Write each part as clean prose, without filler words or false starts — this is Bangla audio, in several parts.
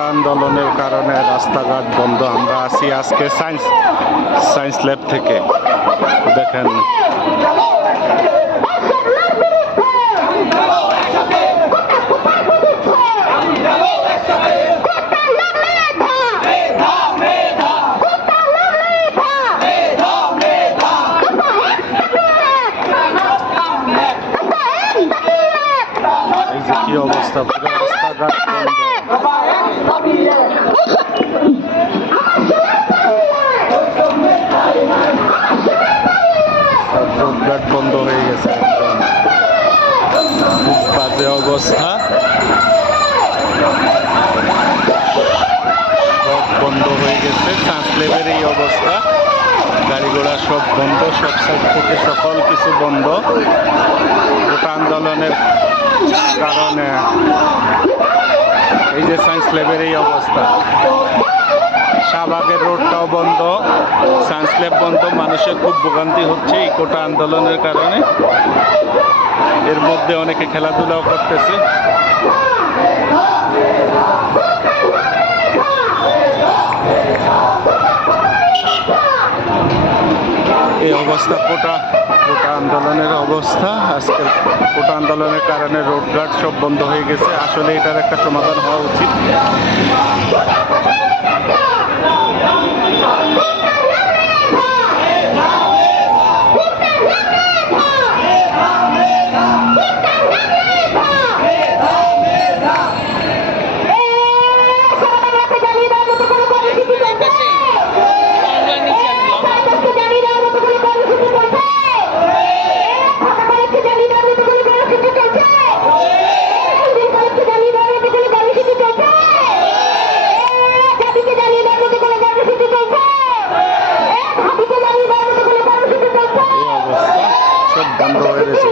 কোটা আন্দোলনের কারণে রাস্তাঘাট বন্ধ। আমরা আছি আজকে সায়েন্স ল্যাব থেকে। দেখেন এই যে কি অবস্থা, পুরো রাস্তাঘাট বন্ধ। রোডঘাট বন্ধ হয়ে গেছে, একদম খুব বাজে অবস্থা। সব বন্ধ হয়ে গেছে, সায়েন্স ল্যাবের এই অবস্থা। গাড়ি ঘোড়া সব বন্ধ, সব সাইড থেকে সকল কিছু বন্ধ। কোটা আন্দোলনের কারণে এই যে সায়েন্স ল্যাবের এই অবস্থা। শাহবাগের রোডটাও বন্ধ, সায়েন্স ল্যাব বন্ধ। মানুষের খুব ভোগান্তি হচ্ছে এই কোটা আন্দোলনের কারণে। এর মধ্যে অনেকে খেলাধুলাও করতেছে। এই অবস্থা কোটা আন্দোলনের অবস্থা। আজকের কোটা আন্দোলনের কারণে রোডঘাট সব বন্ধ হয়ে গেছে। আসলে এটার একটা সমাধান হওয়া উচিত। বন্ধ হয়ে গেছে।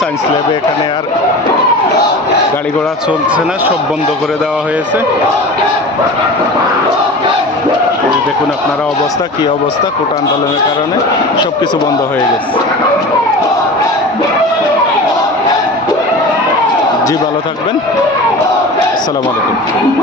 সায়েন্স ল্যাবে এখানে আর গাড়ি ঘোড়া চলছে না, সব বন্ধ করে দেওয়া হয়েছে। দেখুন আপনারা অবস্থা, কি অবস্থা। কোটা আন্দোলনের কারণে সবকিছু বন্ধ হয়ে গেছে। জি, ভালো থাকবেন। আসসালামু আলাইকুম।